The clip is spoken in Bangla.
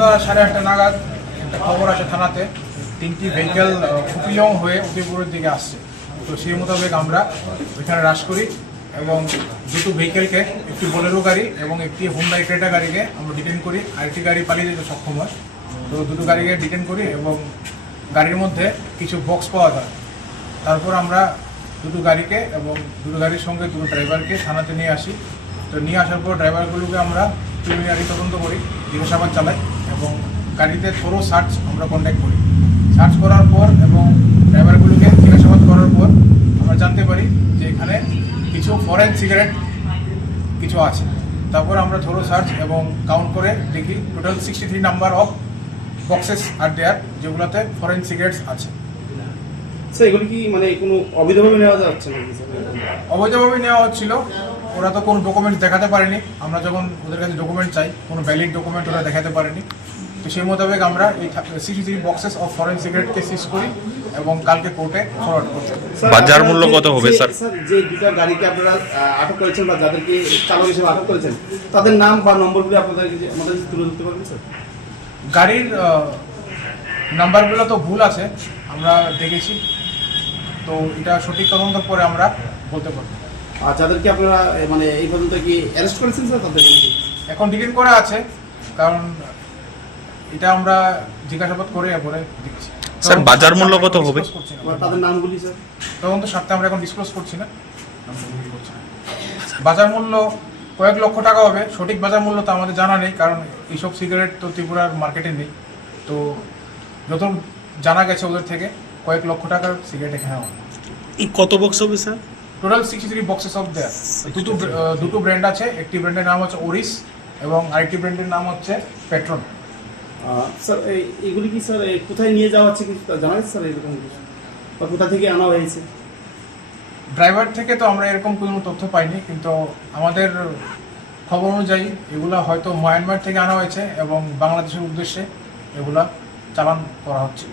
সন্ধ্যা সাড়ে আটটা নাগাদ একটা খবর আসে থানাতে। তিনটি ভেহিকেল ফুপিয়ং হয়ে উদয়পুরের দিকে আসছে। তো সেই মোতাবেক আমরা ওইখানে হ্রাস করি এবং দুটো ভেহিকেলকে, একটি বোলেরো গাড়ি এবং একটি হুন্ডাই ক্রেটা গাড়িকে আমরা ডিটেন করি। আরেকটি গাড়ি পালিয়ে যেতে সক্ষম হয়। তো দুটো গাড়িকে ডিটেন করি এবং গাড়ির মধ্যে কিছু বক্স পাওয়া যায়। তারপর আমরা দুটো গাড়িকে এবং দুটো গাড়ির সঙ্গে দুটো ড্রাইভারকে থানাতে নিয়ে আসি। তো নিয়ে আসার পর ড্রাইভারগুলোকে আমরা প্রিলিমিনারি তদন্ত করি, জিজ্ঞাসাবাদ চালাই। এবং গাড়িতে থরো সার্চ আমরা কন্ট্যাক্ট করি। সার্চ করার পর এবং ড্রাইভারগুলোকে জিজ্ঞাসাবাদ করার পর আমরা জানতে পারি যে এখানে কিছু ফরেন সিগারেট কিছু আছে। তারপর আমরা থরো সার্চ এবং কাউন্ট করে দেখি total sixty three number of boxes are there যেগুলোতে ফরেন সিগারেটস আছে। স্যার এগুলি কি মানে কোনো অবৈধভাবে নেওয়া যাচ্ছে নাকি? অবৈধভাবে নেওয়া হচ্ছিল। ওরা তো কোনো ডকুমেন্ট দেখাতে পারেনি। আমরা যখন ওদের কাছে ডকুমেন্ট চাই কোনো ভ্যালিড ডকুমেন্ট ওরা দেখাতে পারেনি। তো সেই মোতাবেক আমরা এই sixty three boxes of foreign সিগারেটকে seize করি এবং কালকে কোর্টে ফরওয়ার্ড করি বাজার মূল্য যে- কত হবে, স্যার? যে দুটা গাড়িকে আপনারা আটক করেছেন বা যাদেরকে চালক হিসেবে আটক করেছেন তাদের নাম বা নম্বরগুলি আপনাদেরকে যে- আমাদের কাছে তুলে ধরতে পারবেন স্যার? গাড়ির নাম্বারগুলো তো ভুল আছে আমরা দেখেছি। তো এটা সঠিক তদন্তের পরে আমরা বলতে পারব। আর যাদেরকে আপনারা মানে এই পর্যন্ত কি অ্যারেস্ট করেছেন স্যার তাদেরকে এখন ডিটেন করা আছে কারণ এটা আমরা জিজ্ঞাসাবাদ করে এরপরে দেখছি। স্যার, বাজার মূল্য কত হবে? তাদের নামগুলি স্যার তদন্ত সাথে আমরা এখন ডিসক্লোজ করছি না। বাজার মূল্য কয়েক লক্ষ টাকা হবে। সঠিক বাজার মূল্য তো আমাদের জানা নেই কারণ এইসব সিগারেট তো ত্রিপুরার মার্কেটে নেই। তো যত জানা গেছে ওদের থেকে কয়েক লক্ষ টাকার সিগারেট এখানে হবে। কত বক্স হবে sir total sixty three boxes of there দুটো দুটো ব্র্যান্ড আছে একটি ব্র্যান্ডের নাম হচ্ছে ওরিস এবং আরেকটি ব্র্যান্ডের নাম হচ্ছে পেট্রন স্যার এগুলি কি স্যার কোথায় নিয়ে যাওয়া হচ্ছে কিছু জানা গেছে স্যার এরকম কিছু? বা কোথা থেকে আনা হয়েছে? ড্রাইভার থেকে তো আমরা এরকম কোনো তথ্য পাইনি কিন্তু আমাদের খবর অনুযায়ী এগুলা হয়তো মায়ানমার থেকে আনা হয়েছে এবং বাংলাদেশের উদ্দেশ্যে এগুলা চালান করা হচ্ছে।